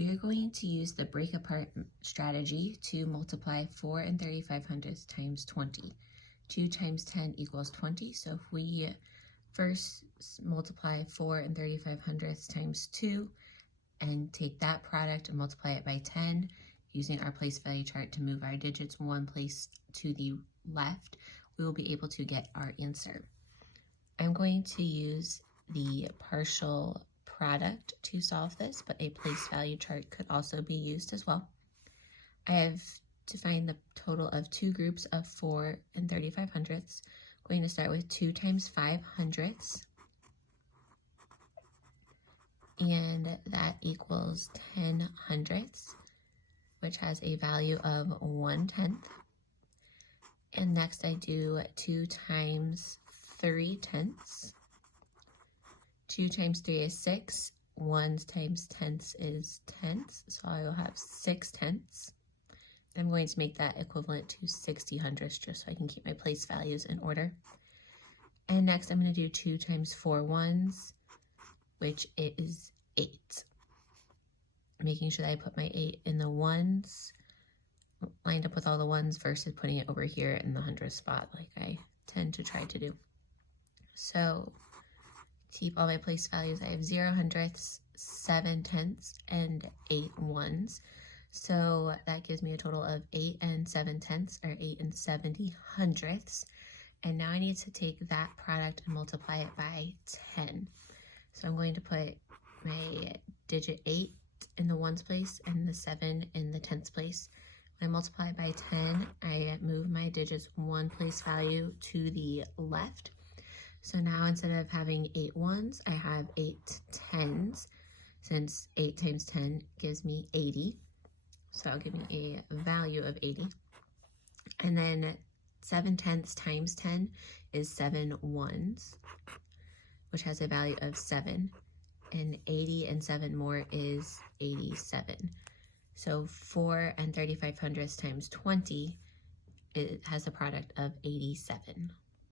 We are going to use the break apart strategy to multiply 4 and 35/100 times 20. 2 times 10 equals 20. So if we first multiply 4 and 35/100 times 2 and take that product and multiply it by 10, using our place value chart to move our digits one place to the left, we will be able to get our answer. I'm going to use the partial product to solve this, but a place value chart could also be used as well. I have defined the total of two groups of 4 and 35/100. Going to start with 2 times 5/100, and that equals 10/100, which has a value of 1/10. And next I do 2 times 3/10. 2 times 3 is 6. 1 times tenths is tenths, so I will have 6/10. I'm going to make that equivalent to 60/100 just so I can keep my place values in order. And next I'm going to do 2 times 4 ones, which is 8. Making sure that I put my 8 in the ones, lined up with all the ones versus putting it over here in the 100th spot like I tend to try to do. So keep all my place values. I have 0/100, 7/10, and 8 ones. So that gives me a total of 8 and 7/10, or 8 and 70/100. And now I need to take that product and multiply it by 10. So I'm going to put my digit 8 in the ones place and the 7 in the tenths place. When I multiply by 10, I move my digits one place value to the left. So now instead of having 8 ones, I have 8 tens, since 8 times 10 gives me 80. So I'll give me a value of 80. And then 7/10 times 10 is 7 ones, which has a value of 7. And 80 and 7 more is 87. So 4 and 35/100 times 20, it has a product of 87.